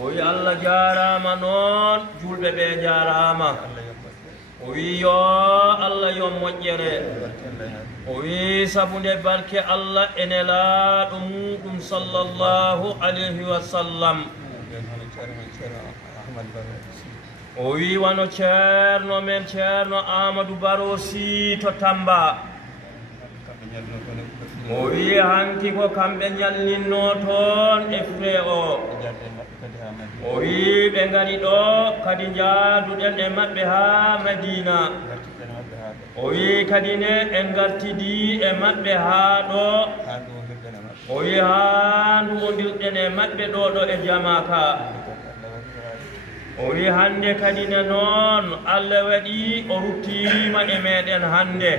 o wi Allah jarama noon julɓe ɓe jarama o wi yo Allah yo moƴƴere o wi sabu nde barke Allah ene laaɗo muɗum sallallahu alayhi wa sallam o wi wano ceerno men ceerno Amadou Baro Sy to Tamba o wi hanki ko kamɓe ñallinno toon e fure o o wi ɓe ngari ɗo kadi jaaduɗen e maɓɓe ha Madina o wi kadi ne en gartidi e maɓɓe ha ɗo o wi ha nduwodirɗen e maɓɓe ɗo e Jamaka o wi hande kadi ne noon Allah waɗi o ruttima e meɗen hande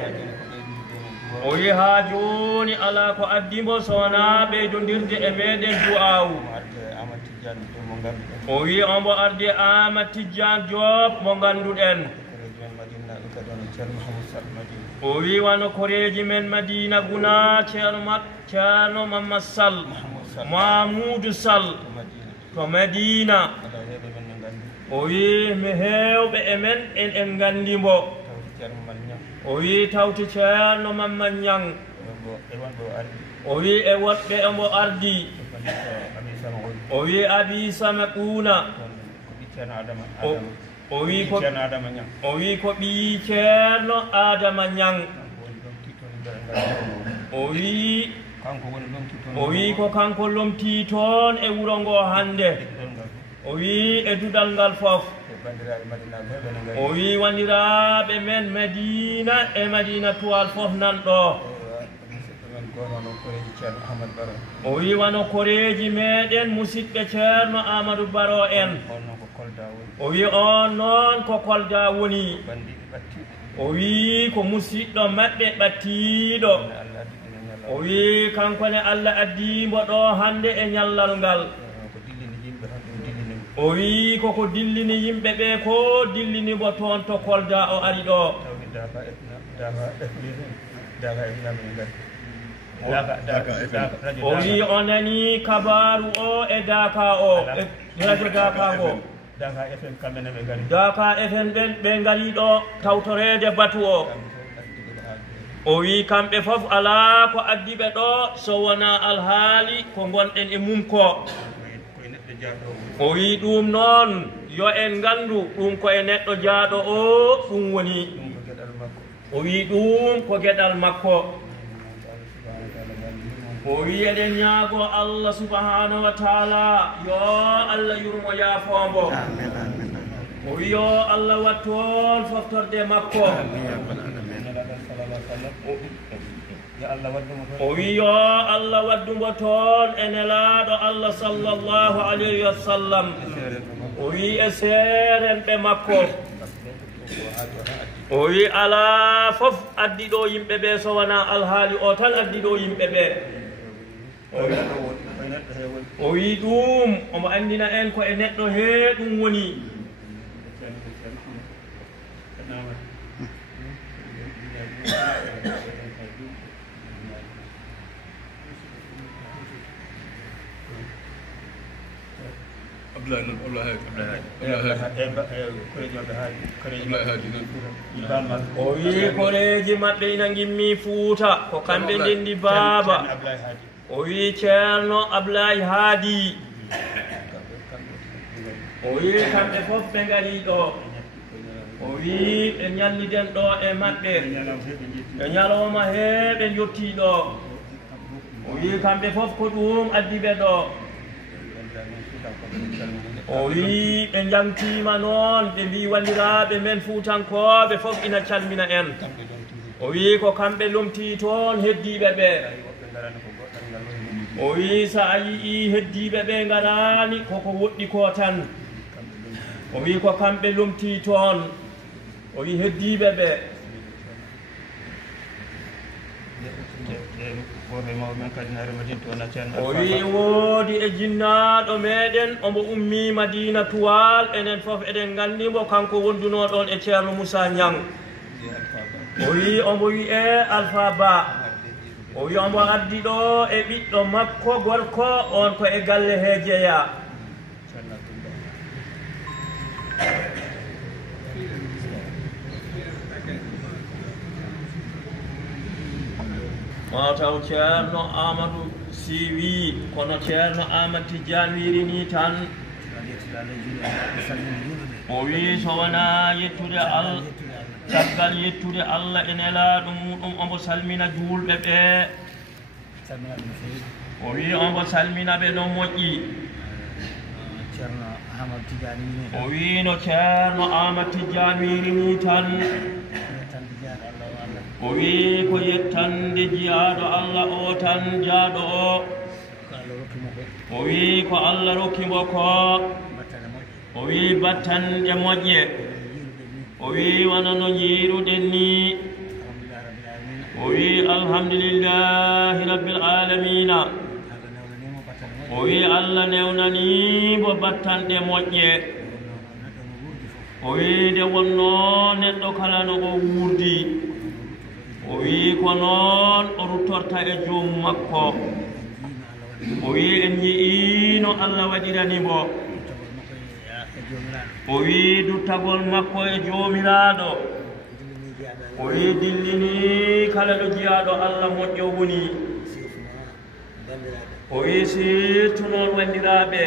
o wi ha joni ala ko addimo sowona ɓeydodirde e meɗen du'awu o wi ombo arde Ama Tidiane Diop mo ganduɗen o wi wano koreji men Madina Guna ceerno Mamad Sall Mamoudou Sall to Madina o wi mi hewɓe e men en gandimo o wi tawti ceerno Mamad Niang o wi e woɗɓe embo ardi o wi Abi Sama Kuna o wi ko ɓi ceerno Adama Niang o wi ko kanko lomti toon e wuro ngo hande o wi e duɗal ngal fof o wi wandiraɓe men Madina e Madina Tuwal fof nan ɗo o wi wano koreji meɗen musidɓe ceerno Amadou Baro en o wi on noon ko Kolda woni o wi ko musidɗo maɓɓe ɓattiɗo o wi kankone Allah addimo ɗo hande e ñallal ngal o wi koko dillini yimɓe ɓe ko dillinimo toon to Kolda o ari ɗo o wi o nani kabaru o e Daka o radio Daka o Daka FM ɓe ngari ɗo tawtorede batu o wi kamɓe fof ala ko addiɓe ɗo so wona alhaali ko gonɗen e mum ko o wi ɗum noon yo en gandu ɗum ko e neɗɗo jaaɗo o ɗum woni o wi ɗum ko gueɗal makko o wi eɗen ñaago Allah subhanahu wa taala yo Allah yurmo yaafombo o wi yo Allah wattoon foftorde makko o wi yo Allah waddumo toon e nelaɗo Allah sallallahu alayhi wa sallam o wi e seerenɓe makko o wi ala fof addi ɗo yimɓe ɓe so wona alhaali o tan addi ɗo yimɓe ɓe o wi ɗum omo andina en ko e neɗɗo he ɗum woni o wi koreji maɓɓe ina gimmi Fuuta ko kamɓe ndendi baaba o wi ceerno Ablaye Haadi o wi kamɓe fof ɓe ngari ɗo o wi ɓe ñalliden ɗo e maɓɓe e ñalawma he ɓe jotti ɗo o wi kamɓe fof ko ɗum addiɓe ɗo o wi ɓe jamtima noon ɓe mbi walliraɓe men Fuutankoɓe fof ina calmina en o wi ko kamɓe lomti toon heddiɓe ɓe o wi sa a yii heddiɓe ɓe garani koko woɗɗi ko tan o wi ko kamɓe lomti toon o wi heddiɓe ɓe o wi woodi e jinnaɗo meɗen omo ummi Madina Tuwal enen fof eɗen gandimo kanko wonduno ɗon e ceerno Moussa Niang o wi omo wi'e Alpha Ba o wi omo addi ɗo e ɓiɗɗo makko gorko on ko e galle he jeeya mataw ceerno Amadou siwi kono ceerno Amadou Tidiane wirini tan o wi so wona yettude Allah caggal yettude Allah e nelaɗo muɗum omo salmina julɓe ɓe o wi omo salmina ɓe no moƴƴi o wi no ceerno Amadou Tidiane wirini tan o wi ko yettande jiyaɗo Allah o tan jaaɗo o wi ko Allah rokkimo ko o wi battanɗe moƴƴe o wi wona no jiiruɗen ni o wi alhamdulillahi rabbil alamina o wi Allah newnanimo battanɗe moƴƴe o wi nde wonno neɗɗo kala no o wurdi o wi ko noon o ruttorta e joomum makko o wi en yiino Allah waɗiranimo o wi duttagol makko e joomiraaɗo o wi dillini kala ɗo jiyaɗo Allah moƴƴo woni o wi surtout noon wandiraɓe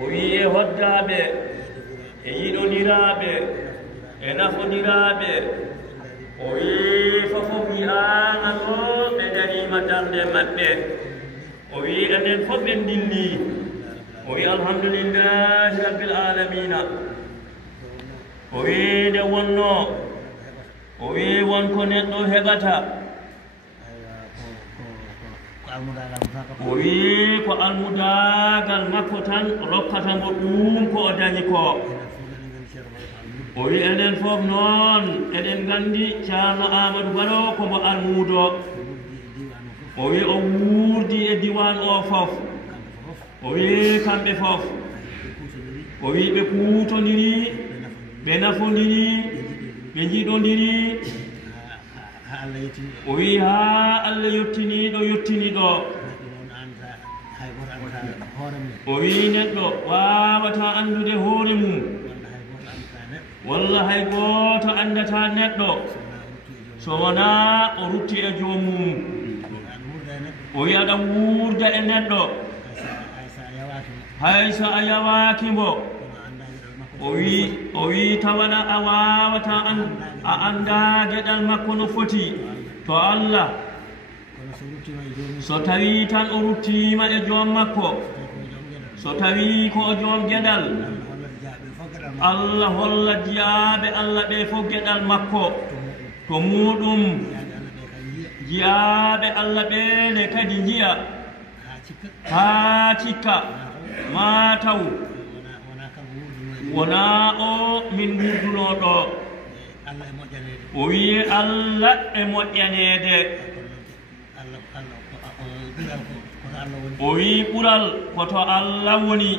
o wi e hoddaɓe e yiɗoniraɓe e nafodiraɓe o wi fofof yi'anan o ɓe darima darde maɓɓe o wi enen fof ɓe dilli o wi alhamdulillahi rabbil alamina o wi nde wonno o wi wonko neɗɗo heɓata o wi ko almudagal makko tan rokkata mo ɗum ko o dañi ko o wi enen fof noon eɗen gandi ceerno Amadou Baro komo almudo o wi o wurdi e diwan o fof o wi kamɓe fof o wi ɓe kuutodiri ɓe nafodiri ɓe jiiɗodiri o wi ha Allah yettiniɗo yettiniɗo o wi neɗɗo wawata andude hoore mum walla hay goto andata neɗɗo so wona o rutti e joomum o wi aɗa wurda e neɗɗo hay so a yawakimo o wi tawana a wawata a anda gueɗal makko no foti to Allah so tawi tan o ruttima e joom makko so tawi ko o joom gueɗal Allah holla jiyaɓe Allah ɓe fof gueɗal makko to muɗum jiyaɓe Allah ɓene kadi jiya ha cikka mataw wona o min wurdunoɗo o wi Allah e moƴƴanede o wi ɓural koto Allah woni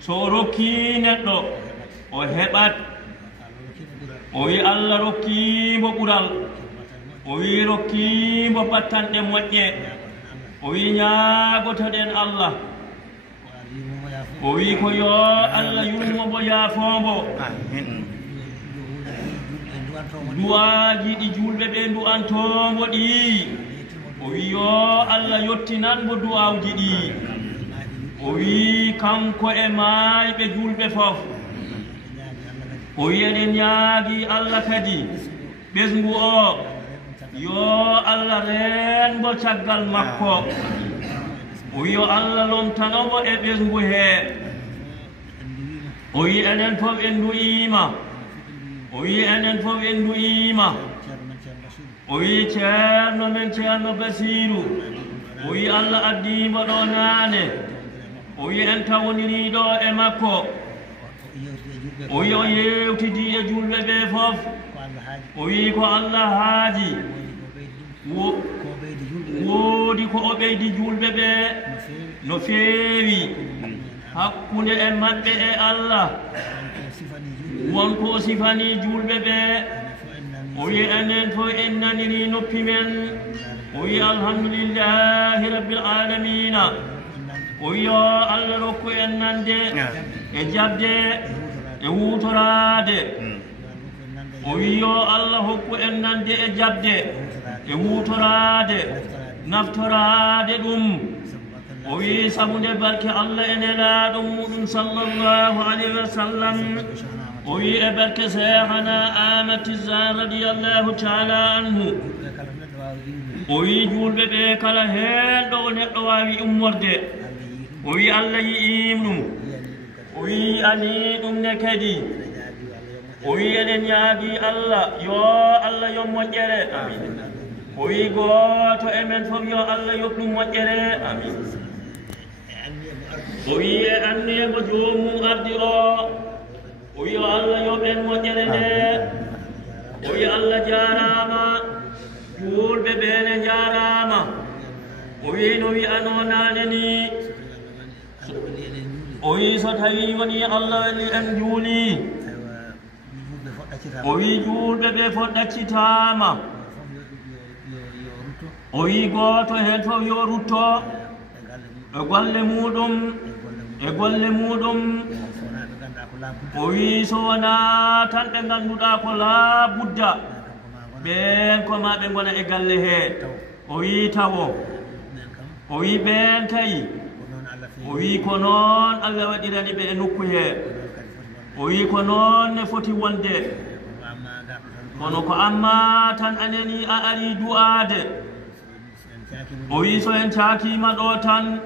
so o rokki neɗɗo o heɓat o wi Allah rokkimo ɓural o wi rokkimo battanɗe moƴƴe o wi ñaagotoɗen Allah o wi ko yo Allah yurmomo yaafombo duwaji ɗi julɓe ɓe du'antombo ɗi o wi yo Allah yottinanmo du'awji ɗi o wi kanko e maayɓe julɓe fof o wi eɗen ñaagi Allah kadi ɓesngu o yo Allah renbo caggal makko o wi yo Allah lomtanomo e ɓesngu he o wi enen fof en du'ima o wi enen fof en du'ima o wi ceerno men ceerno Basiru o wi Allah addimo ɗo naane o wi en tawoniriɗo e makko o wi o yewtidi e julɓe ɓe fof o wi ko Allah haaji woodi ko o ɓeydi julɓe ɓe no feewi hakkunde e maɓɓe e Allah wonko o sifani julɓe ɓe o wi enen fof en naniri noppi men o wi alhamdulillahi rabbil alamina o wi yo Allah rokku en nande e jabde e wutorade o wi yo Allah hokku en nande e jabde e wutorade naftorade ɗum o wi sabude barke Allah en elaɗo muɗum sallallahu alayhi wa sallam o wi e barke Cheikhana Ahmad Tijani radiyallahu taala anhu o wi julɓe ɓe kala hen ɗo o neɗɗo wawi ummorde o wi Allah yi'im ɗum o wi ani ɗum ne kadi o wi eɗen ñaagi Allah yo moƴƴere amin o wi goto emen fof yo Allah yoɓ ɗum moƴƴere amin o wi e anniye mo jomum ardi o wi yo Allah yoɓen moƴƴere nde o wi Allah jarama julɓe ɓene jarama o wi no wi'ano nane ni o wi so tawi woni Allah wani en juuli o wi julɓe ɓe fof ɗaccitama o wi goto hen fof yo rutto e golle muɗum o wi so wona tan ɓe ganduɗa ko laabudda ɓen ko ma ɓe gona e galle he o wi tawo o wi ɓen kay o wi ko noon Allah waɗirani ɓe e nokku he o wi ko noon ne foti wonde kono ko amma tan aneni a ari du'ade o wi so en cakima ɗo tan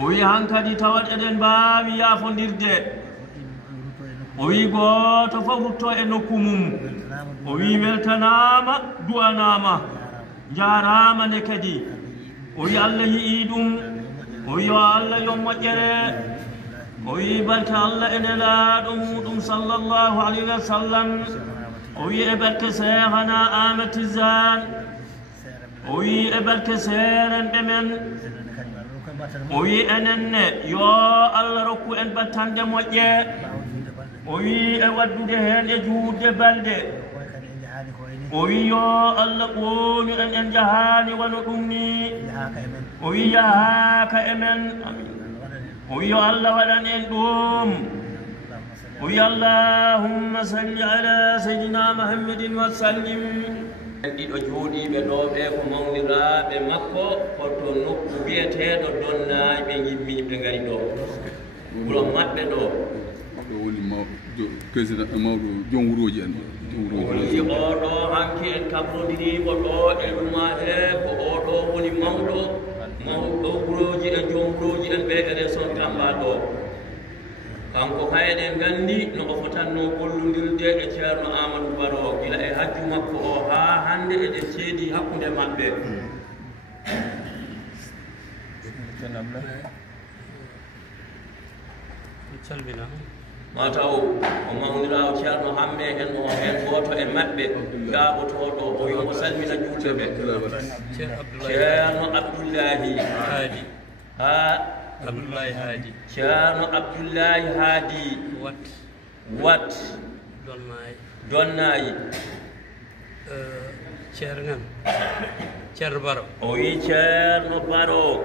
o wi hankadi tawat eɗen mbawi yafodirde o wi goto fof rutto e nokku mum o wi weltanama du'anama jarama nde kadi o wi Allah yi'i ɗum o wi yo Allah yo moƴƴere o wi barke Allah en elaɗo muɗum sallallahu alayhi wa sallam o wi e barke Cheikhana Ahmad Tijani o wi e barke seeren ɓe men o wi enenne yo Allah rokku en battande moƴƴe o wi e waddude hen e juutde balɗe o wi yo Allah ɓoonu en jahani wano ɗum ni o wi yahaka e men o wi yo Allah waɗan en ɗum o wi allahumma salli ala sayyidina Muhammadin wa sallim en ɗiɗo jooɗiɓe ɗo ɓe ko mawniraɓe makko koto nokku wiyeteɗo Donnayi ɓe yimmi ɓe gari ɗo wuro maɓɓe ɗo woni président mawɗo joom wuroji en woni oɗo hanki en kabrodirimo ɗo e ɗuma he ko oɗo woni mawɗo wuroji e joom wuroji en ɓe e région Tamba ɗo kanko kayɗen gandi no o fotanno gollodirde e ceerno Amadou Baro gila e hajju makko o ha hande eɗen ceedi hakkude maɓɓe mataw o mawnirawo ceerno hamme en o hen goto e maɓɓe jaaɓotoɗo o yomo salmina julɓe ɓe ceerno Abdoullahi ha Abdoulaye Hadi ceerno Abdoullahi Hadi wat Donnayi ceerno Baro o wi ceerno Baro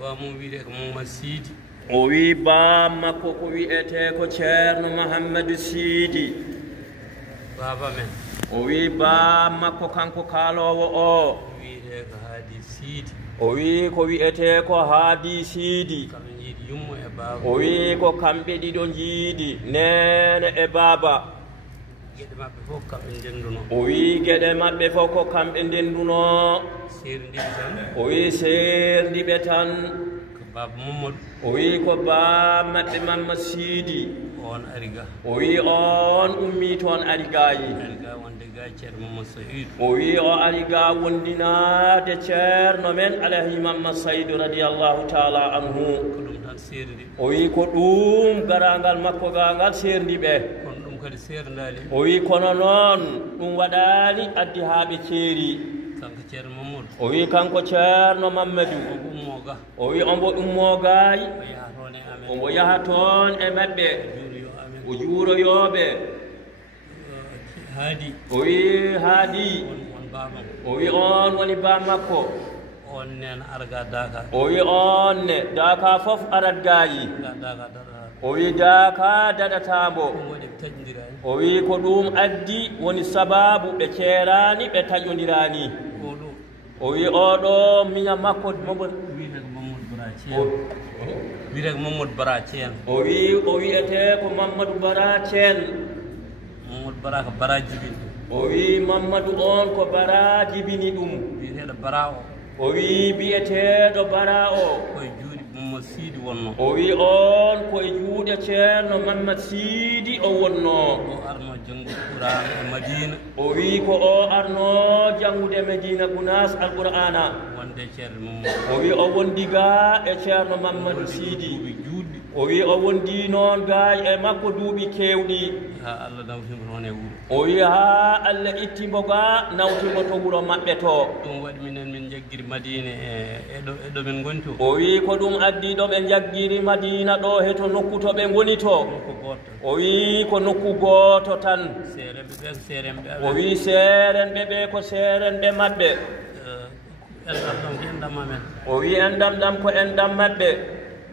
bamum wiide ko Mamadou Sidi o wi bam makko ko wiyete ko ceerno Mouhamadou Sidi baba men o wi bam makko kanko kaalowo o wiide ko Hadi Sidi o wi ko wiyete ko Hadi Sidi kamɓe jiiɗi yummo e baba o wi ko kamɓe ɗiɗo jiidi nene e baba gueɗe maɓɓe fof kamɓe ndenduno o wi gueɗe maɓɓe fof ko kamɓe ndenduno serdiɓe tan o wi serdiɓe tan ko baba Mamadou o wi ko bam maɓɓe Mamadou Sidi on ari ga o wi on ummi toon ari gayi ari ga wonde ga ceerno Mamadou Saydou o wi o ari ga wondinade ceerno men Alahi Mamadou Saydou radiyallahu taala anhu ko ɗum tan serdi o wi ko ɗum garangal makko gangal serdiɓe kono ɗum kadi serdali o wi kono noon ɗum waɗani addi ha ɓe ceeri kanko ceerno Mamadou o wi kanko ceerno Mamadou omo ummo ga o wi ombo ummo gayi o yaha toon e amen ombo yaha toon e maɓɓe juuroyo amen o juuroyoɓe Hadi o wi Hadi won babam o wi on woni bam makko on nen arga daka o wi on ne daka fof arat gayi daka dada o wi daka daɗatambo woni tajdirani o wi ko ɗum addi woni sababu ɓe ceerani ɓe taƴodirani oɗo o wi oɗo miña makko wiyete Mamadou Bara Thiene o wiyete ko Mamadou Bara Thiene Mamadou Bara ko Bara jibini o wi Mamadou on ko Bara jibini ɗum wiyeteɗo Bara o wi biyeteɗo Bara o koye juuɗe Mamadou Sidi wonno o wi on koye juuɗe ceerno Mamadou Sidi o wonno o arno janngude Qur'an e Madina o wi ko o arno janngude Medina Gounas Alqur'ana wonde ceerno Mamadou o wi o wondi ga e ceerno Mamadou Sidi juutɗi o wi o wondi noon ga e makko duuɓi kewɗi ha Allah nawtimo toon e wuuro o wi ha Allah ittimo ga nawtimo to wuro maɓɓe to ɗum waɗi minen min jaggiri Madina e ɗo min goni to o wi ko ɗum addi ɗo ɓe jaggiri Madina ɗo he to nokku to ɓe goni to ko goto o wi ko nokku goto tan seerenɓe ɓe ko seerenɓe o wi seerenɓe ɓe ko seerenɓe maɓɓe enɗam ɗam ko enɗam amen o wi enɗam ɗam ko enɗam maɓɓe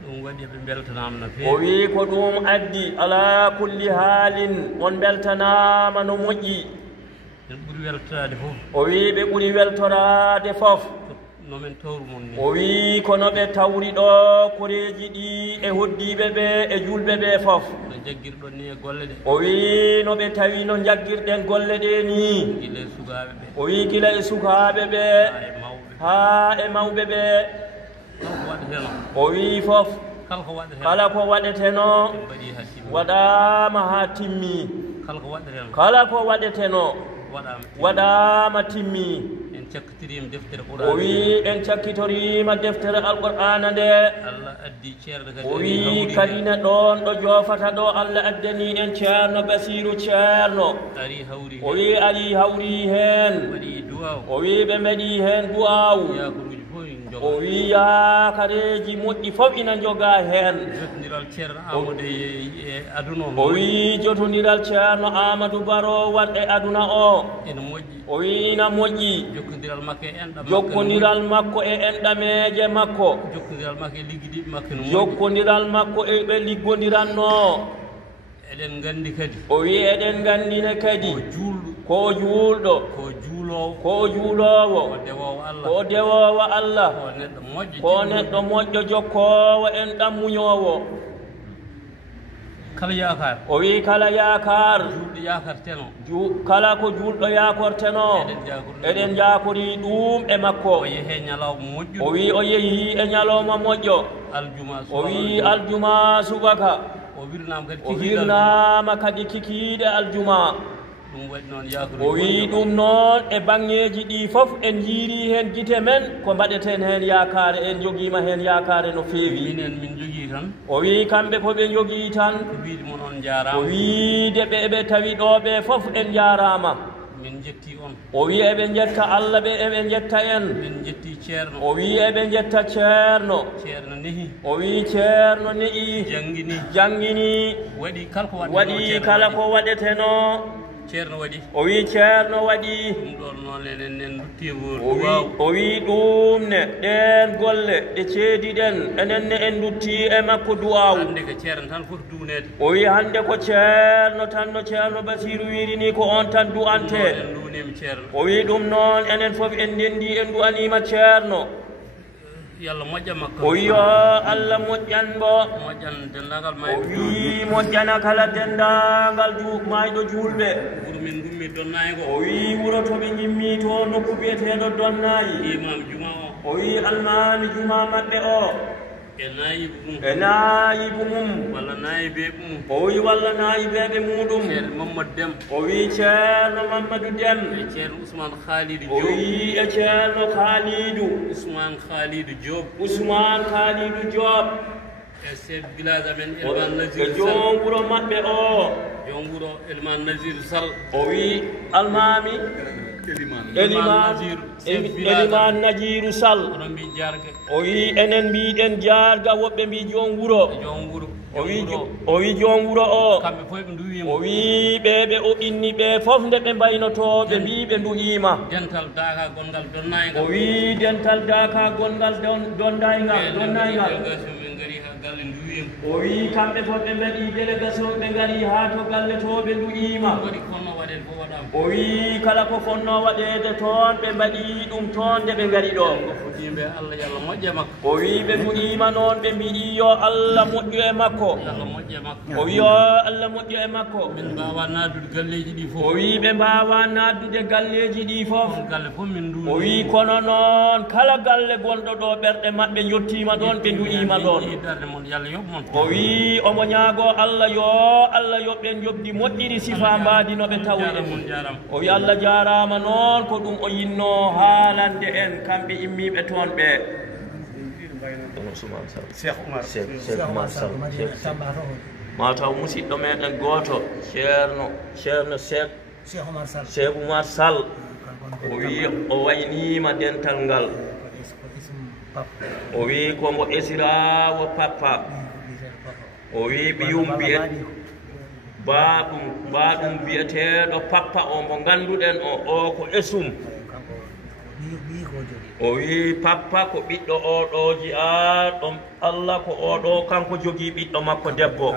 ɗum waɗi ɓe beltanama no feewi o wi ko ɗum addi ala kulli haalin on beltanama no moƴƴi en ɓuuri weltorade fof o wi ɓe ɓuuri weltorade fof nomin tawru mon ni o wi kono ɓe tawri ɗo koreji ɗi e hoddiɓe ɓe e julɓe ɓe fof no jaggirɗon ni e golle ɗe o wi no ɓe tawi no jaggirɗen golle ɗe ni guila e sukaɓe ɓe o wi gila e sukaɓe ɓe ha e mawɓe ɓe kala ko waɗeteno o wi fof kala ko waɗeteno kala ko waɗeteno mbaɗi ha timmi waɗama ha timmi kala ko waɗeteno kala ko waɗeteno waɗama timmi en cakkitorima deftere o Qur'an wi en cakkitorima deftere Alqur'ana nde Allah addi ceerno kadi o wi kadine ɗon ɗo jofata ɗo Allah addani en ceerno Basiru ceerno ari hawri o wi ari hawri hen waɗi duwaw o wi ɓe mbaɗi hen duwawu yakoruji fof joga o wi yakareji moƴƴi fof ina joga hen jotodiral ceerno Amadou e aduna o wi jotodiral ceerno Amadou Baro wat e aduna o ene moƴƴi o wi ina moƴƴi jokkodiral makko e enɗam jokkodiral makko e enɗameje makko jokkodiral makko e liggidiɓe makko no jokkodiral makko e ɓe liggodiranno eɗen gandi kadi o wi eɗen gandine kadi ko juulɗo ko juulɗo ko juulowo ko dewowo Allah ko dewowo Allah ko neɗɗo moƴƴo jokkowo enɗam muñowo kala yakar o wi kala yakar juulɗo yakarteno kala ko juulɗo yakorteno eɗen jakori ɗum e makko o yeehe ñalawma moƴƴuɗo o wi o yeehi e ñalawma moƴƴo o wi aljuma subaka o wirnama kadi kikiɗe aljuma ɗum waɗi noon yakori o wi ɗum noon e bangeji ɗi fof en jiiri hen guite men ko mbaɗeten hen yakare en joguima hen yakare no feewi minen min jogui tan o wi kamɓe ko ɓe jogui tan ko wiide mon on jarama o wiide ɓe eɓe tawi ɗo ɓe fof en jarama min jetti on o wi eɓe jetta Allah ɓe eɓe jetta en min jetti ceerno o wi eɓe jetta ceerno ceerno nehi o wi ceerno ne'i jangguini waɗi kala ko waɗeteno ceerno waɗi o wi ceerno waɗi ɗum ɗon noon enen duttimo duwaw o wi ɗum ne ɗen golle ɗe ceediɗen enenne en dutti e makko duwaw hande ko ceerno tan foti duwnede o wi hande ko ceerno tan no ceerno Basiru wirini ko on tan du'ante en duwnima ceerno o wi ɗum noon enen fof en ndendi en du'anima ceerno yalla moƴƴa makko o wi o Allah moƴƴan mbo moƴƴan dendagal o wi moƴƴana kala dendagal mayɗo julɓe wuro min gummi Donnayi go o wi wuro to ɓe jimmi to nokku biyeteɗo Donnayi imam juma o wi almami juma maɓɓe o e nayibu mum walla nayibe mum o wi walla nayibeɓe muɗum ceerno Mamadou Dem o wi ceerno Mamadou Dem e ceerno Ousmane Khalidou o wi e ceerno Khalidou Ousmane Khalidou Diop Ousmane Khalidou Diop e chef village amen Elman Nazir Sall e jom wuro maɓɓe o jom wuro Elman Nazir Sall o wi almami Eliman Najiru Sall o wi enen mbiɗen jarga woɓɓe mbi joom wuro o wi joom wuro o o wi ɓeɓe o inni ɓe fof nde ɓe mbaynoto ɓe mbi ɓe duhima o wi dental daka gongal donnaygal o wi kamɓe fof ɓe mbaɗi délégation ɓe ngari ha to galle to ɓe duhima o wi kala ko fonno waɗede toon ɓe mbaɗi ɗum toon nde ɓe ngari ɗo o wi ɓe duhima noon ɓe mbiɗi yo Allah moƴƴu e makko o wi yo Allah moƴƴu e makko o wi ɓe mbawa naddude galleji ɗi fof o wi kono noon kala galle gonɗo ɗo ɓerɗe maɓɓe jottima ɗon ɓe duhima ɗon o wi omo ñaago Allah yo Allah yoɓɓen jobdi moƴƴiri sifa mbadi no ɓe tawi en o wi Allah jarama noon ko ɗum o yinno haalande en kamɓe immiɓe toon ɓe Cheikh Oumar Sall mataw musidɗo meɗen goto ceerno Cheikh Oumar Sall o wi o waynima dental ngal o wi kombo esirawo papa o wi ɓiyum baɗum biyeteɗo papa o mo ganduɗen o ko esum o wi papa ko ɓiɗɗo oɗo jiya ɗon Allah ko oɗo kanko jogui ɓiɗɗo makko debbo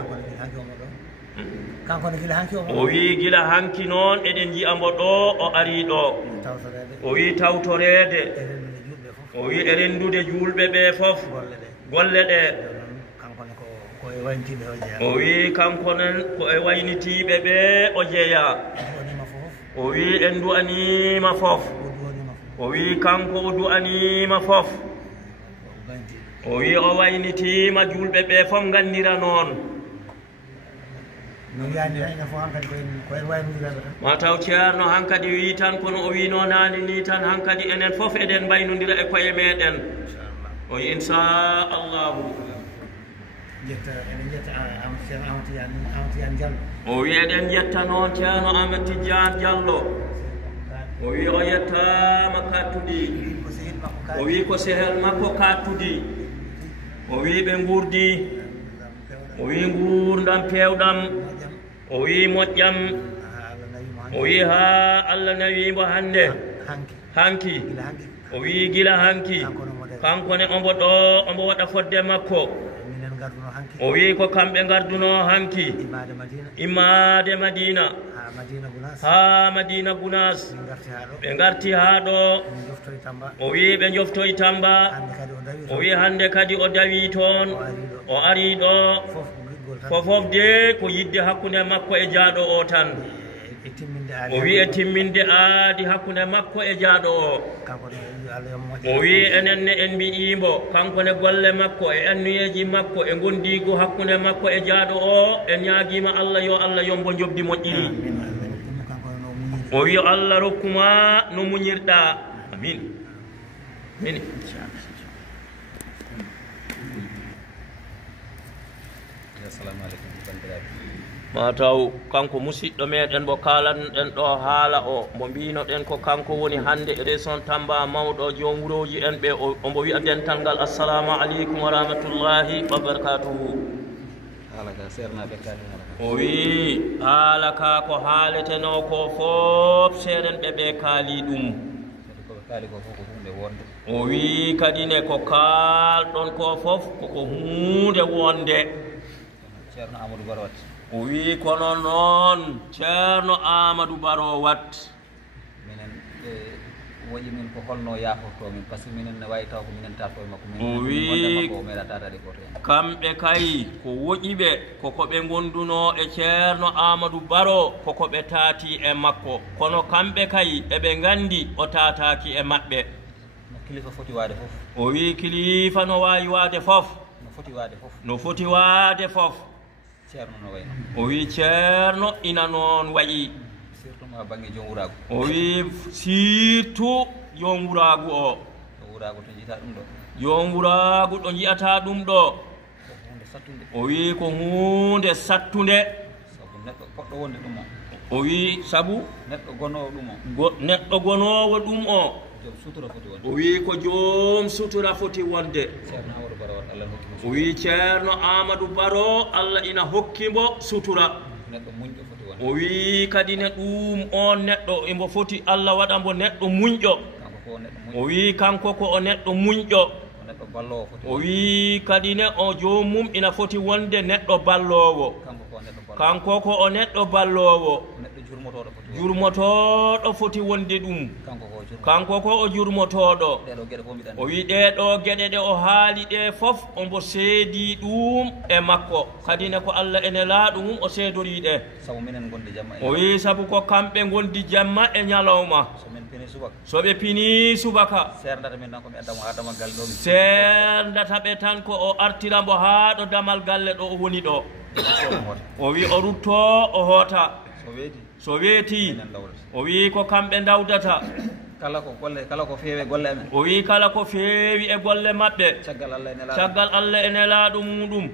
o wi gila hanki noon eɗen jiyamo ɗo o ari ɗo o wi tawtorede o wi e rendude julɓe ɓe fof golle ɗe o wi kankonen ko e waynitiɓe ɓe o jeeya o wi en du'anima fof o wi kanko o du'anima fof o wi o waynitima julɓe ɓe fof gandira noon mataw ceerno hankadi wi tan kono o wino nani ni tan hankadi enen fof eɗen mbaynodira e koye meɗen o wi inchallahu o wi eɗen jetta noon ceerno Amadou Tidiane Diallo o wi o yettama kattuɗi o wi ko sehel makko kattuɗi o wi ɓe gurdi o wi gurdam pewɗam o wi moƴƴam o wi ha Allah nawimo hande hanki o wi gila hanki kankone omo ɗo omo waɗa fodde makko o wi ko kamɓe garduno hanki immade Madina ha Madina Gounas ɓe garti ha ɗo o wi ɓe joftoyi Tamba o wi hande kadi o dawi toon o ari ɗo fofof de ko yidde hakkude makko e jaaɗo o tan o wi e timminde aadi hakkude makko e jaaɗo o wi enenne en mbi'imo kanko ne golle makko e annuyeji makko e gondigo hakkude makko e jaaɗo o en ñaaguima Allah yo Allah yombo jobdi moƴƴiri o wi Allah rokkuma no muñirɗa amin min assalamu aleykum bandiraɓe mataw kanko musidɗo meɗen mo kalanɗen ɗo haala o mo mbinoɗen ko kanko woni hande région Tamba mawɗo joom wuroji en ɓe ombo wiya dental ngal assalamu aleykum wa rahmatullahi wa barakatuhu o wi haala ka ko haaleteno ko fof seeɗen ɓe kaali ɗum o wi kadi ne ko kalɗon ko fof koko hunde wonde ceerno Amadou Baro wat o wi kono noon ceerno Amadou Baro wat minen woƴi min ko holno yaforto min par ce que minen ne wawi taw ko minen tarto e makko o wi kamɓe kay ko woƴiɓe koko ɓe gonduno e ceerno Amadou Baro koko ɓe taati e makko kono kamɓe kay eɓe gandi o tataki e maɓɓe kilifa foti wade fof o wi kilifa no wawi wade fof no foti wade fof ceerno no wayno o wi ceerno ina noon wayi surtout ma bangi joom wurago o wi surtout joom wurago o wurago to jita ɗum ɗo joom wurago ɗo jiyata ɗum ɗo o wi ko hunde sattude sabu neɗɗo poɗɗo wonde ɗum o wi sabu neɗɗo gonowo ɗum o neɗɗo gonowo ɗum o joom sutura foti wonde o wi ko joom sutura foti wonde o wi ceerno Amadou Baro Allah ina hokkimo sutura neɗɗo muñƴo foti wonde o wi kadi ne ɗum on neɗɗo imo foti Allah waɗa mbo neɗɗo muñƴo o wi kanko ko o neɗɗo muñƴo neɗɗo ballowo foti o wi kadi ne o joomum ina foti wonde neɗɗo ballowo kanko ko o neɗɗo ballowo jurmotoɗo foti wonde ɗum kanko ko o jurmotoɗo o wi ɗeɗo geɗe ɗe o haali ɗe fof ombo seedi ɗum e makko kadi ne ko Allah ene laaɗu mum o seedori ɗe o wi sabu ko kamɓe gondi jamma e ñalawma so ɓe pini subaka serdata ɓe tan ko o artirambo haa ɗo damal galle ɗo o woni ɗo o wi o rutto o hoota so weeti o wi ko kamɓe dawdata kala ko feewi e golle amen o wi kala ko feewi e golle maɓɓe caggal Allah e nelaaɗo muɗum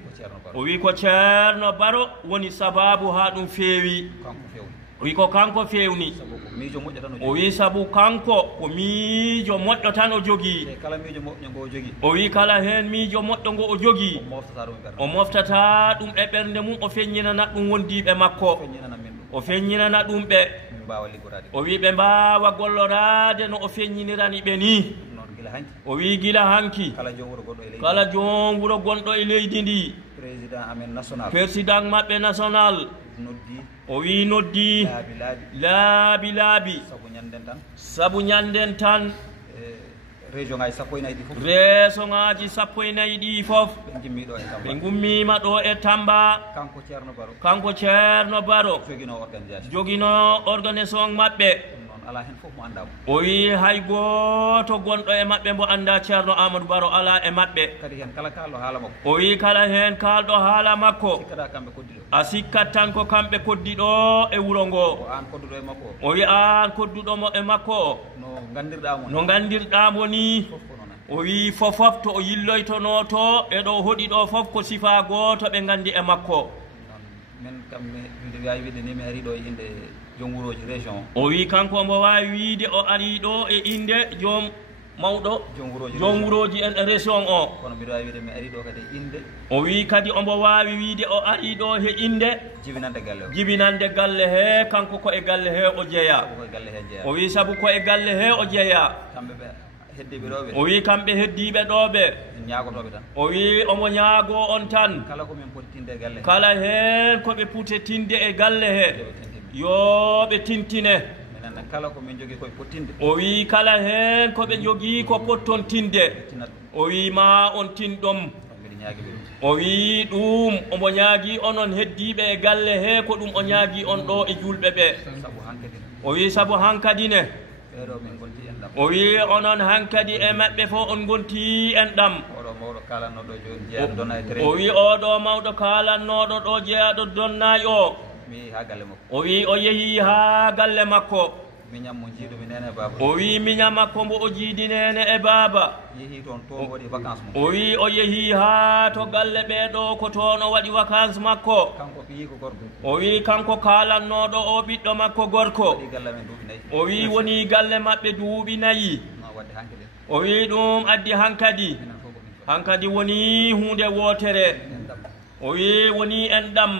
o wi ko ceerno Baro woni sababu haa ɗum feewi o wi ko kanko fewni o wi sabu kanko ko miijo moƴƴo tan o jogii o wi kala heen miijo moƴƴo ngo o jogii o moftata ɗum e ɓernde mum o feññinana ɗum wondiɓe makko o feññinana ɗum ɓe o wi ɓe mbawa gollorade no o feññinirani ɓe ni o wi gila hanki kala joom wuro gonɗo e leydi ndi président maɓɓe national o wi noddi laabi sabu ñanden tan région ngaji sappo e nayyi ɗi fof région ngaji sappo e nayyi ɗi fof ɓe gummima ɗo e Tamba kanko ceerno Baro jogino organisation maɓɓe ala hen fof mo andamo o wi hay goto gonɗo e maɓɓe mbo anda ceerno Amadou Baro ala e maɓɓe kadi hen kala kalɗo haala makko o wi kala hen kalɗo haala makko sikkata kamɓe koddiɗo a sikkat tan ko kamɓe koddiɗo e wuro ngo an kodduɗo e makko o wi an kodduɗomo e makko o no gandirɗamo ni o wi fofof to o yilloytono to e ɗo hoɗi ɗo fof ko sifa goto ɓe gandi e makko min kam miɗo wawi wiide ni mi ari ɗo e inde joom wuroji région o wi kanko omo wawi wiide o ari ɗo e inde joom mawɗo joom wuroji en e région o kono mbiɗo wawi wiide mi ari ɗo kadi inde o wi kadi omo wawi wiide o ari ɗo he inde jibinande galle he kanko ko e galle he o jeeya o wi sabu ko e galle he o jeeya o wi kamɓe heddiɓe ɗoɓe o wi omo ñaago on tan kala hen koɓe puute tinde e galle he yo ɓe tintine o wi kala hen koɓe jogii ko potton tinde o wi ma on tinɗom o wi ɗum omo ñaagui onon heddiɓe e galle he ko ɗum o ñaagui on ɗo e julɓe ɓe o wi saabu hankadi ne o wi onon hankadi e maɓɓe fo on gonti en ɗam o wi oɗo mawɗo kalannoɗo ɗo jeeyaɗo Donnay o wi o yeehi ha galle makko o wi miñam makko mbo o jiidi nene e baaba o wi o yeehi ha to galle ɓeɗo ko toon o waɗi vacance makko o wi kanko kalannoɗo o ɓiɗɗo makko gorko o wi woni galle maɓɓe duuɓi nayyi o wi ɗum addi hankadi woni hunde wotere o wi woni en ɗam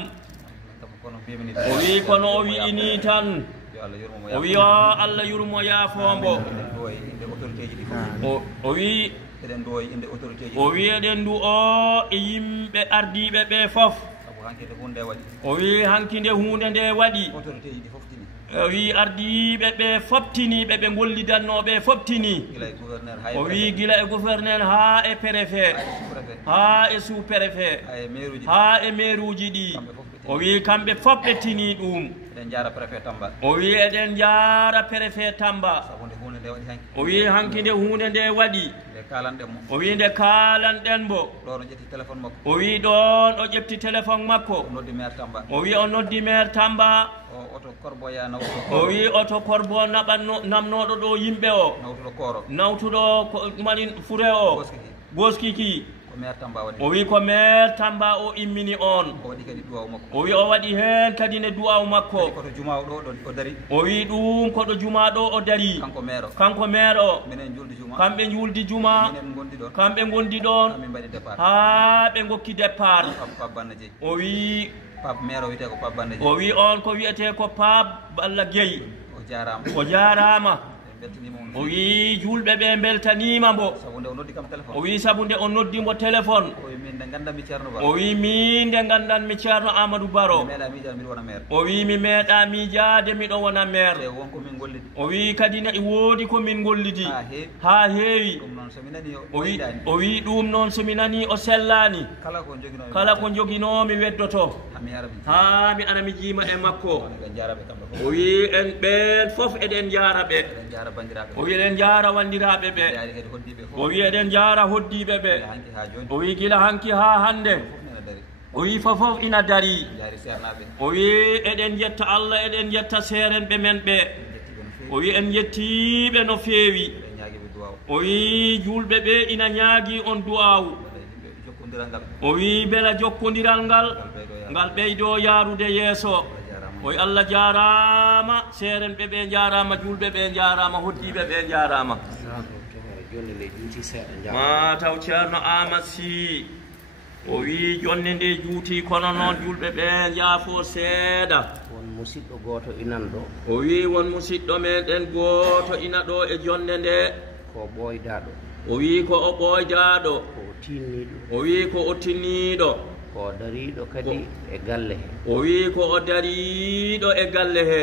o wi kono o wi'ini tan o wi o Allah yurmo yaafombo o wi eɗen ndu o e yimɓe ardiɓe ɓe fof o wi hanki nde hunde nde waɗi o wi ardiɓe ɓe foftiniɓe ɓe gollidannoɓe foftini o wi gila e gouverneur ha e préfet ha e sous préfet ha e maire uji ɗi o wi kamɓe fof ɓe tini ɗum o wi eɗen jaara préfet Tamba o wi hanki nde hunde nde waɗi o wi nde kalanɗen mbo o wi ɗon o ƴefti téléphone makko o wi o noddi maire Tamba o wi oto korbo namnoɗo ɗo yimɓe o nawtuɗo mani fure o goskiki ko maire Tamba waɗi o wi ko maire Tamba o immini on o waɗi kadi duwaw makko o wi o waɗi hen kadi ne duwaw makko koto jumaw ɗo o dari o wi ɗum koɗo juma ɗo o dari kanko maire o minen julde juma kamɓe juldi juma minen gondi ɗon kamɓe gondi ɗon min mbaɗi départ ha ɓe gokki départ Pape Banna Dieye o wi Pape maire o wiyete ko Pape Banna Dieye o wi on ko wiyete ko Pape Balla Gueye o jarama o wi julɓe ɓe beltanima mbo o wi sabu nde o noddimo téléphone o wi min nde gandanmi ceerno Amadou Baro o wi mi meeɗa miijade miɗo wona maire o wi kadi ne woodi komin gollidi ha heewi o wi ɗum noon somi nani o sellani kala ko joguinomi weddoto ha mi ara mi jiima e makko o wi en ɓen fof eɗen jaraɓe o wi eɗen jara wandiraɓe ɓe o wi eɗen jara hoddiɓe ɓe o wi gila hanki ha hande o wi fofof ina dari o wi eɗen jetta Allah eɗen jetta seerenɓe men ɓe o wi en jettiɓe no feewi o wi julɓe ɓe ina ñaagui on du'awu o wi beela jokkodiral ngal ɓeydo yaarude yeeso o wi Allah jarama seerenɓe ɓe jarama julɓe ɓe jarama hoddiɓe ɓe jarama ma taw ceerno Amadou Sy o wi jonde nde juuti kono noon julɓe ɓe jaafo seeɗa won musidɗo goto inan ɗo o wi won musidɗo meɗen goto ina ɗo e jonde nde ko ɓoydaɗo o wi ko o ɓoydaɗo ko tinniɗo o wi ko o tinniɗo ko dariɗo kadi e galle he o wi ko o dariɗo e galle he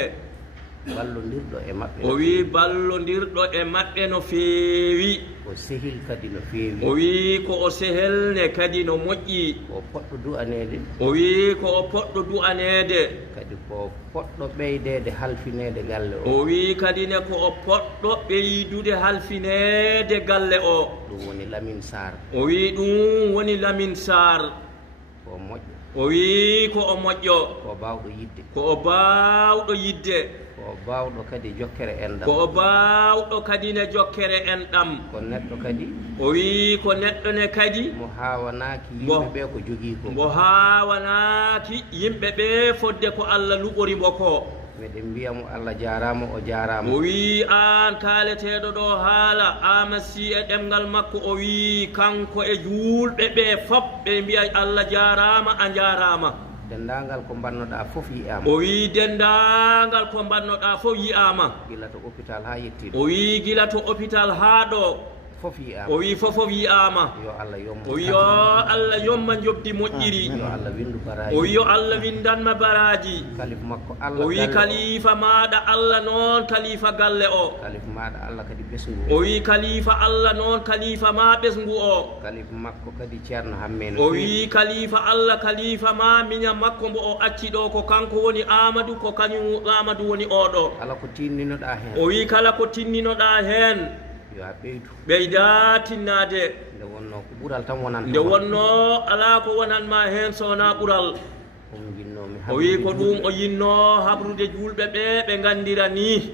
ballodirɗo e maɓɓe o wi ballodirɗo e maɓɓe no feewi ko sehil kadi no feewi o wi ko o sehelne kadi no moƴƴi ko poɗɗo du'anede o wi ko o poɗɗo du'anede kadi ko poɗɗo ɓeydede halfinede galle o wi kadi ne ko o poɗɗo ɓeydude halfinede galle o ɗum woni Lamine Sarr o wi ɗum woni Lamine Sarr ko moƴƴo o wi ko o moƴƴo ko bawɗo yidde ko o bawɗo yidde ko bawɗo kadi jokkere enɗam ko o bawɗo kadi ne jokkere enɗam ko neɗɗo kadi o wi ko neɗɗo ne kadi mo hawanaki yimɓeɓe ko jogui ko mo hawanaki yimɓeɓe fodde ko Allah luɓori mbo ko meɗen mbiyamo Allah jarama o jarama o wi an kaaleteɗo ɗo haala Amadou Sy e ɗemgal makko o wi kanko e julɓe ɓe fop ɓe mbiya Allah jarama a jarama dendagal ko bannoɗa fof yiyama o wi dendagal ko bannoɗa fof yiyama gila to hôpital ha yettiɗo o wi gila to hôpital ha ɗo fof yiyama o wi fofof yiyama yo Allah yomma o wi yo Allah yomma jobdi moƴƴiri yo Allah windu baraji o wi yo Allah windanma baraji kalifa makko Allah o wi kalifa maɗa Allah noon kalifa galle o kalifa maɗa Allah kadi ɓesgu o wi kalifa Allah noon kalifa ma ɓesgu o kalifa makko kadi ceerno hammeno o wi kalifa Allah kalifa ma miña makko mbo o acci ɗo ko kanko woni Amadou ko kañum Amadou woni oɗo kala ko tinninoɗa hen o wi kala ko tinninoɗa hen yo a ɓeydu ɓeyda tinnade nde wonno ko ɓuural tan wonanta nde wonno ala ko wonanma hen sowona ɓuural ɗum jinnomi o wi ko ɗum o yinno habrude julɓe ɓe ɓe gandira ni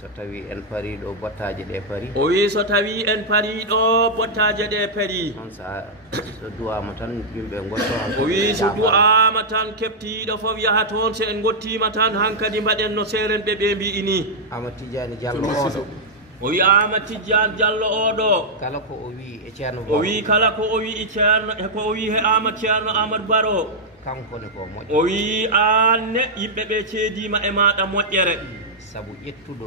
so tawi en pari ɗo bottaje ɗe pari o wi so tawi en pari ɗo bottaje ɗe pari noon so duwama tan yimɓe gotto o wi so du'ama tan keptiɗo fof yaha toon so en gottima tan hankkadi mbaɗen no seerenɓe ɓe mbi'i ni Amadou Tidiane Diallo oɗo o wi Amadou Tidiane Diallo oɗo kala ko o wi e ceerno o wi kala ko o wi e ceerno ko o wi he ceerno Amadou Baro kankone ko moƴƴo o wi anne yimɓeɓe ceedima e maɗa moƴƴere sabu ƴettuɗo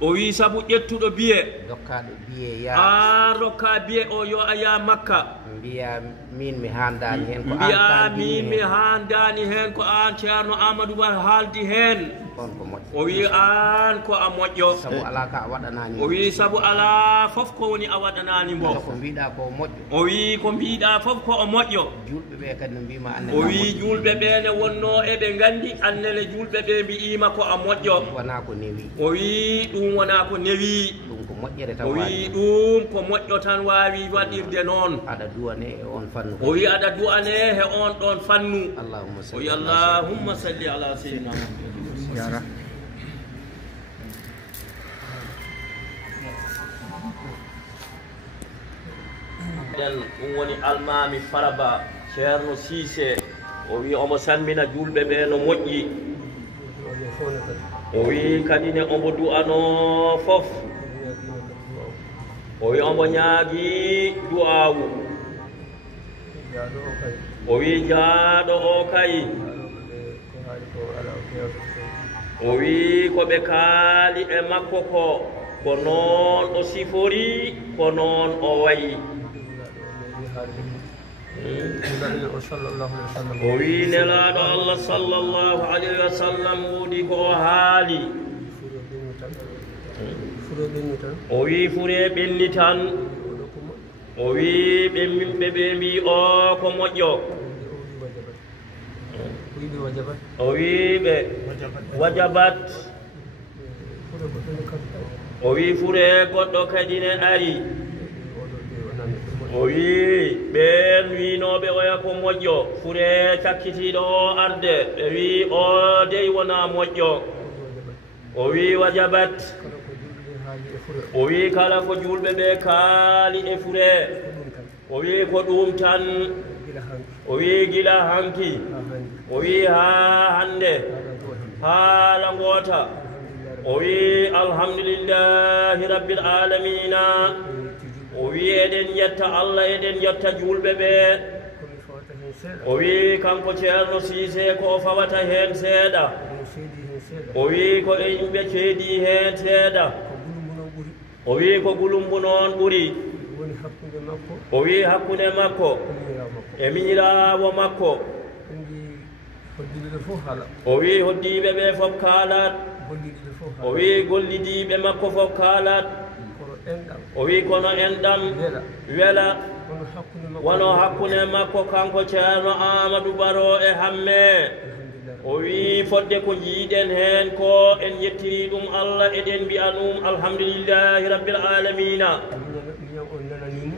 o wi sabu ƴettuɗo biye dokkaɗo biye ya an rokka biye o yo a ya Makka mbiya min mi handani hen ko mbiya min mi handani hen ko an ceerno Amadou Ba haaldi hen on ko moƴƴo o wi an ko a moƴƴo sabu ala ka a waɗanani o wi sabu ala fof ko woni a waɗanani mbo ko mbiɗa ko moƴƴo o wi ko mbiɗa fof ko o moƴƴo julɓe ɓe kadi no mbima annene o wi julɓe ɓe ne wonno eɓe gandi annene julɓe ɓe mbi'ima ko a moƴƴo wona ko newi o wi ɗum wona ko newi ɗum ko moƴƴere tan o wi ɗum ko moƴƴo tan wawi waɗirde noon aɗa duwane e on fannu o wi aɗa duwane he on ɗon fannu allahumma o wi allahumma salli ala sayyidina yara den ɗum woni almami Faraba Ceerno Cissé o wi omo salmina julɓe ɓe no moƴƴi o wi kadi ne omo du'ano fof o wi omo ñaagi du'awu o wi jaaɗo o kay o wi ko ɓe kaali e makko ko noon o sifori ko noon o wayi o wi nelaaɗo Allah sallallahu alayhi wa sallam woodi ko o haali o wi fure ɓenni tan o wi ɓe mbi o ko moƴƴo o wi ɓe wajabat o wi fure goɗɗo kadi ne ari o wi ɓen winoɓe oya ko moƴƴo fure cakkitiɗo o arde ɓe wi o dey wona moƴƴo o wi wajabat o wi kala ko julɓe ɓe kaali e fure o wi ko ɗum tan o wi gila hanki o wi ha hande haala ngoota o wi alhamdulillahi rabbil alamina o wi eɗen yetta Allah eɗen yetta julɓe ɓe o wi kanko Ceerno Cissé ko o fawata heen seeɗa o wi ko yimɓe ceedi heen seeɗa o wi ko gulumbu noon ɓuri o wi hakkunde makko e miñiraawo makko o wi hoddiiɓe ɓe fof kaalat o wi gollidiiɓe makko fof kaalat o wi kono enɗam wela wono hakkunde makko kanko Ceerno Amadou Baro e hamme o wi fodde ko jiiɗen heen ko en yettiri ɗum Allah eɗen mbi'a ɗum alhamdulillahi rabbil alamina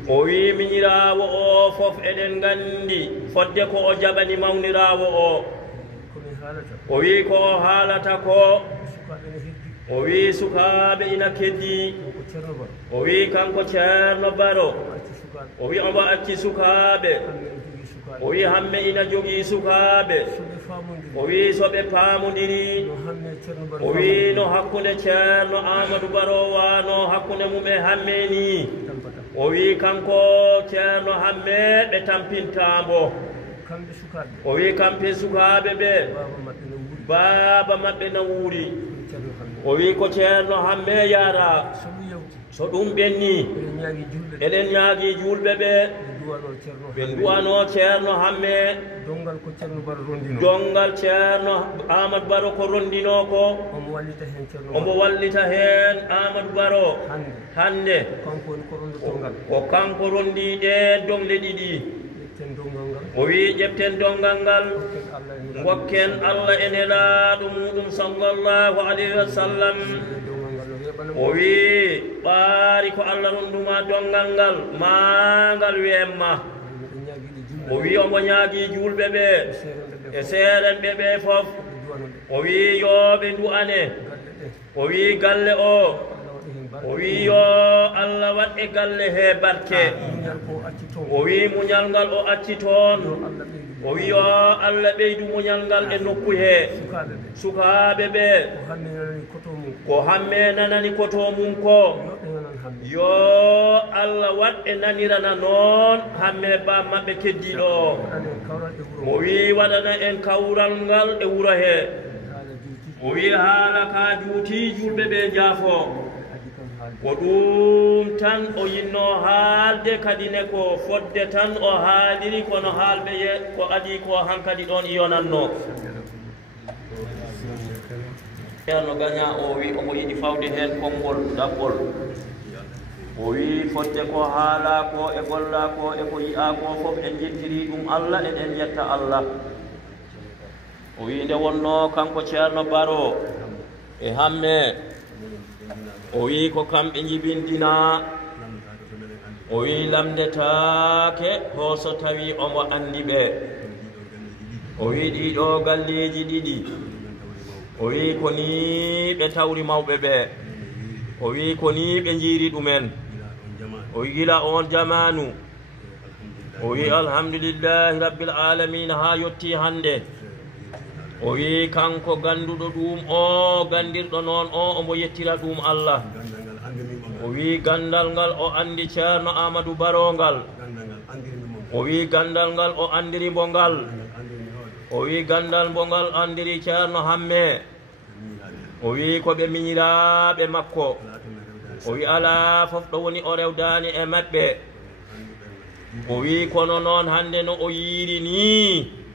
o wi miñiraawo o fof eɗen nganndi fodde ko o jaɓani mawniraawo o wi ko o haalata ko o wi sukaaɓe ina keddi o wi kanko Ceerno Baro o wi omo acci sukaaɓe o wi hamme ina jogii sukaaɓe o wi so ɓe paamodiri o wi no hakkunde Ceerno Amadou Baro wano hakkunde mum e hamme ni o wi kanko Ceerno hamme ɓe tampintaambo o wi kamɓe sukaaɓe ɓe baaba maɓɓe na wuuri o wi ko Ceerno hamme yara so ɗum ɓenni eɗen ñaagi julɓe ɓe ɓe duwano Ceerno hamme dongal Ceerno Amadou Baro ko rondino ko omo wallita heen Amadou Baro hande ko kanko rondi ɗe dongle ɗiɗi o wi ƴeften dongal ngal gokken Allah e nelaaɗo muɗum sallallahu alayhi wa sallam o wi ɓaari ko Allah ronduma dongal ngal ma ngal wemma o wi omo ñaagi julɓe ɓe e seerenɓe ɓe fof o wi yo ɓe du'ane o wi galle o wi yo Allah wat e galle he barke o wi muñal ngal o acci toon o wi yo Allah ɓeydu muñal ngal e nokku he sukaaɓe ɓe ko hamme nanani koto mum ko yo Allah wat e nanirana noon hamme ba maɓɓe keddiɗo o wi waɗana en kawral ngal e wuro he o wi haala ka juuti julɓe ɓe jaafo ko ɗum tan o yinno haalde kadi ne ko fodde tan o haaliri kono haalɓe ko adi ko hankadi ɗon yonanno Ceerno Gagna o wi omo yiɗi fawde heen konngol ɗaɓɓol o wi fodde ko haala ko e golla ko e ko yi'a ko fof en jettiri ɗum Allah eɗen yetta Allah o wi nde wonno kanko Ceerno Baro e hamme o wi ko kamɓe jibindina o wi lamdetaake ho so tawi omo anndi ɓe o wi ɗiɗo galleeji ɗiɗi o wi ko ni ɓe tawri mawɓe ɓe o wi ko ni ɓe jiiri ɗumen o wi gila on jamanu o wi alhamdulillahi rabbil alamina ha yetti hande o wi kanko ganduɗo ɗum o gandirɗo noon o omo yettira ɗum Allah o wi gandal ngal o andi ceerno Amadou Baro ngal o wi gandal ngal o andiri mo ngal o wi gandal mo ngal andiri ceerno Hamme o wi ko ɓe miñiraɓe makko o wi ala fof ɗo woni o rewdani e maɓɓe o wi kono noon hande no o yiiri ni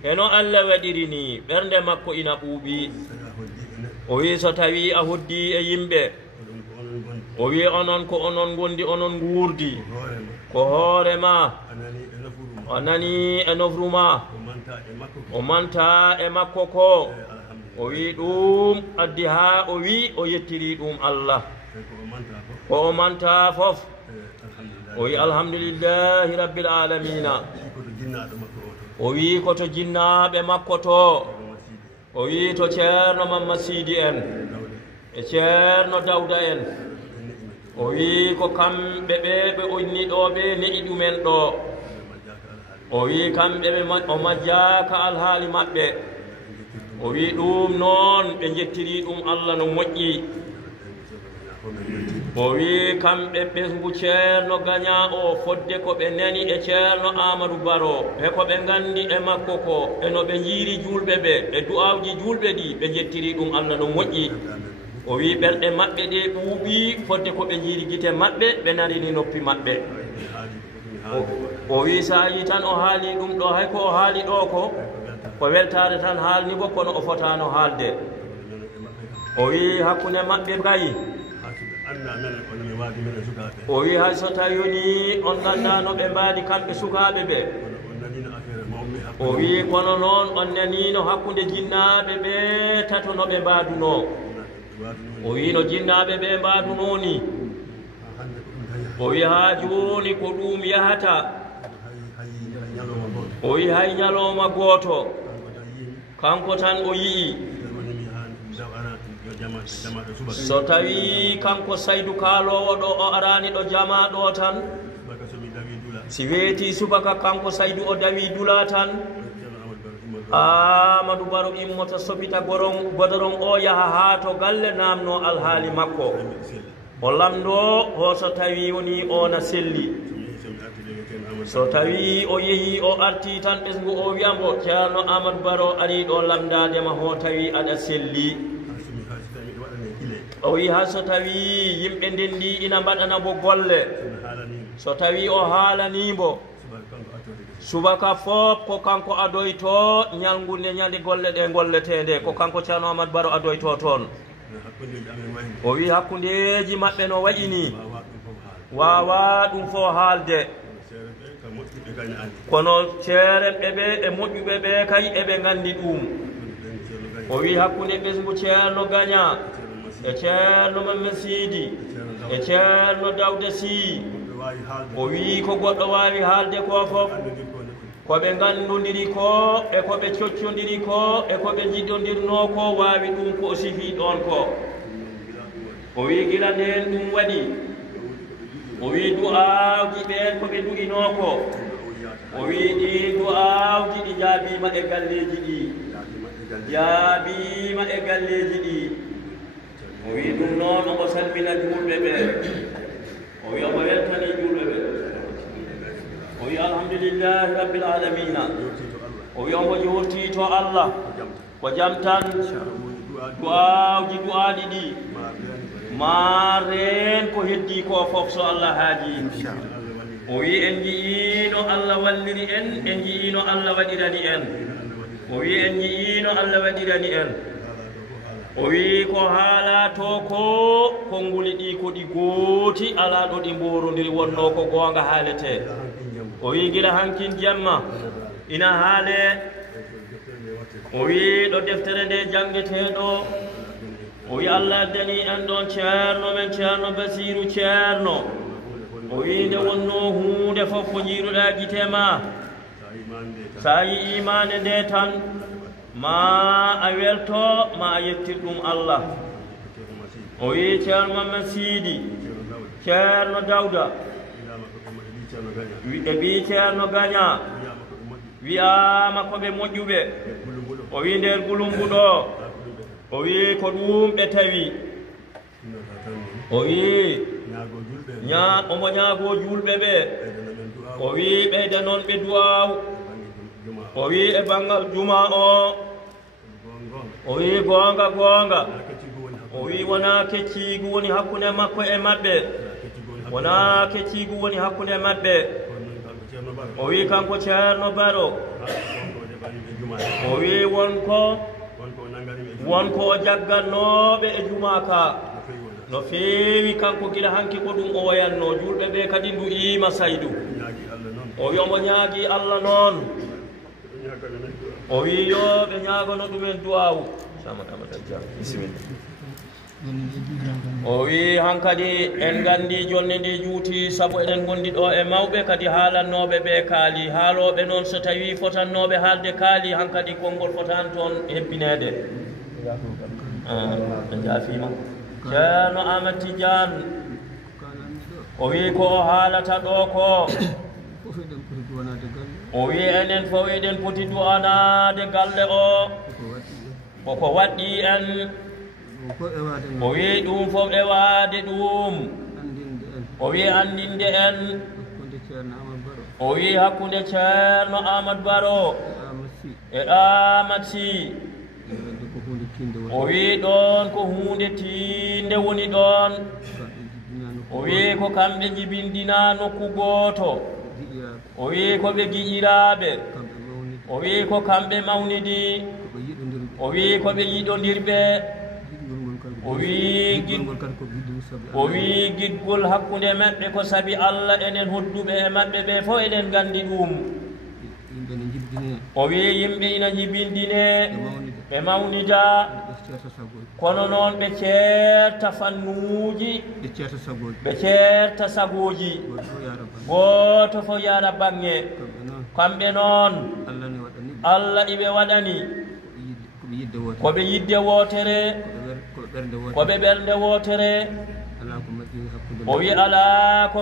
eno Allah waɗiri ni ɓernde makko ina ɓuuɓi o wi so tawi a hoddi e yimɓe o wi onon ko onon gondi onon guurdi ko hoorema o nani e nofruma o manta e makko ko o wi ɗum addi ha o wi o yettiri ɗum Allah ko o manta fof o wi alhamdulillahi rabbil alamina o wi koto jinnaɓe makko to o wi to ceerno Mamma Sidi en e ceerno Dawda en o wi ko kamɓe ɓe onniɗoɓe ne'i ɗumen ɗo o wi kamɓe o majjaka alhaali maɓɓe o wi ɗum noon ɓe jettiri ɗum Allah no moƴƴi o wi kamɓe ɓesngu ceerno Gagna o fodde ko ɓe nani e ceerno Amadou Baro e ko ɓe gandi e makko ko e no ɓe jiiri julɓe ɓe e du'awji julɓe ɗi ɓe jettiri ɗum Allah no moƴƴi o wi ɓerɗe maɓɓe ɗe ɓuuɓi fodde ko ɓe jiiri gite maɓɓe ɓe narini noppi maɓɓe o wi sa yi tan o haali ɗum ɗo hay ko o haali ɗo ko weltare tan haalni bo kono o fotano haalde o wi hakkunde maɓɓe gayi o wi hay so tawi woni on gandano ɓe mbaadi kamɓe sukaɓe ɓe o wi kono noon on nanino hakkunde jinnaɓe ɓe tato no ɓe mbaduno o wi no jinnaɓe ɓe mbadunoni o wi ha joni ko ɗum yahata o wi hay ñalowma gooto kanko tan o yii so tawi kanko Saydou kaalowo ɗo o arani ɗo jama ɗo tan si weeti subaka kanko Saydou o dawi dula tan Amadou Baro immoto sopita godoron o yaha ha to galle namno alhaali makko o lamdo ho so tawi woni ona selli so tawi o yehi o arti tan ɓesngu o wiyambo ceerno Amadou Baro ari ɗo lamdadema ho tawi aɗa selli o wi ha so tawi yimɓe ndendi ina mbaɗana bo golle so tawi o haalanimo subaka fof ko kanko adoyto ñalngunde ñande golle ɗe golletede ko kanko ceerno Amadou Baro adoyto toon o wi hakkundeji maɓɓe no waƴini wawa ɗum fo haalde kono ceereɓe ɓe e moƴƴuɓe ɓe kay eɓe gandi ɗum o wi hakkunde ɓesngu ceerno Gagna e ceerno Mamma Sidi e ceerno Dawda Sy o wi ko goɗɗo wawi haalde ko fof koɓe gandodiri ko e koɓe coccodiri ko e koɓe jiɗodirno ko wawi ɗum ko sifi ɗon ko o wi gila nden ɗum waɗi o wi du'awji ɓen koɓe du'ino ko o wi ɗi du'awji ɗi jaabima e galleji ɗi jaabima e galleji ɗi o wi ɗum noon omo salmina julɓe ɓe o wi omo weltani julɓe ɓe o wi alhamdulillahi rabbil alamina o wi omo jorti to Allah ko jam tan du'awji du'aɗi ɗi ma ren ko heddi ko fof so Allah haaji o wi en jiino Allah walliri en en jiino Allah waɗirani en o wi en jiino Allah waɗirani en o wi ko haala to ko nguli ɗi ko ɗi gooti ala ɗo ɗi mborondiri wonno ko goonga haalete o wi gila hankin jamma ina haale o wi ɗo deftere nde jangeteɗo o wi Allah addani en ɗon ceerno men ceerno Basiru ceerno o wi nde wonno hunde fof ko jiiruɗa gite ma sa yi imane nde tan ma a welto ma a yettir ɗum Allah o wi ceerno Mamma Sidi ceerno Dawda ɓi ceerno gaña wiyama koɓe moƴƴuɓe o wi nder gulumbu ɗo o wi ko ɗum ɓe tawi o wi omo ñaago julɓe ɓe o wi ɓeyda noon ɓe duwaw o wi e banggal juma o wi gonga o wi wona keccigu woni hakkunde makko e maɓɓe wona keccigu woni hakkunde maɓɓe o wi kanko ceerno baro o wi wonko o jaggannoɓe e juma ka no feewi kanko gila hanki ko ɗum o wayanno julɓe ɓe kadi ndu ima saydu o wi omo ñaagi Allah noon o wi yo ɓe ñaagono ɗumen duwawu bisimilla o wi hankadi en gandi jonde nde juuti sabu eɗen gondi ɗo e mawɓe kadi haalannoɓe ɓe kaali haaloɓe noon so tawi fotannoɓe haalde kaali hankadi konngol fotan toon hebbinede ɓe jaafima ceerno Ahmad Tidiane o wi ko o haalata ɗo ko o wi enen fof eɗen poti duwanade galle o koko waɗɗi en o wi ɗum fof ewade ɗum o wi andinde en o wi hakkunde ceerno Amadou Baro e Ahmad Sy o wi ɗon ko hunde tinde woni ɗon o wi ko kamɓe jibindina nokku goto o wi ko ɓe giƴiraɓe o wi ko kamɓe mawnidi o wi ko ɓe yiɗodirɓe o wi giɗgol hakkunde maɓɓe ko sabi Allah enen hodduɓe e maɓɓe ɓe fof eɗen gandi ɗum o wi yimɓe ina jibindine ɓe mawnida kono noon ɓe ceerta fannuji ɓe ceerta sagoji goto fof yara bange kamɓe noon Allah iɓe waɗani koɓe yidde wotere koɓe ɓernde wotere o wi ala ko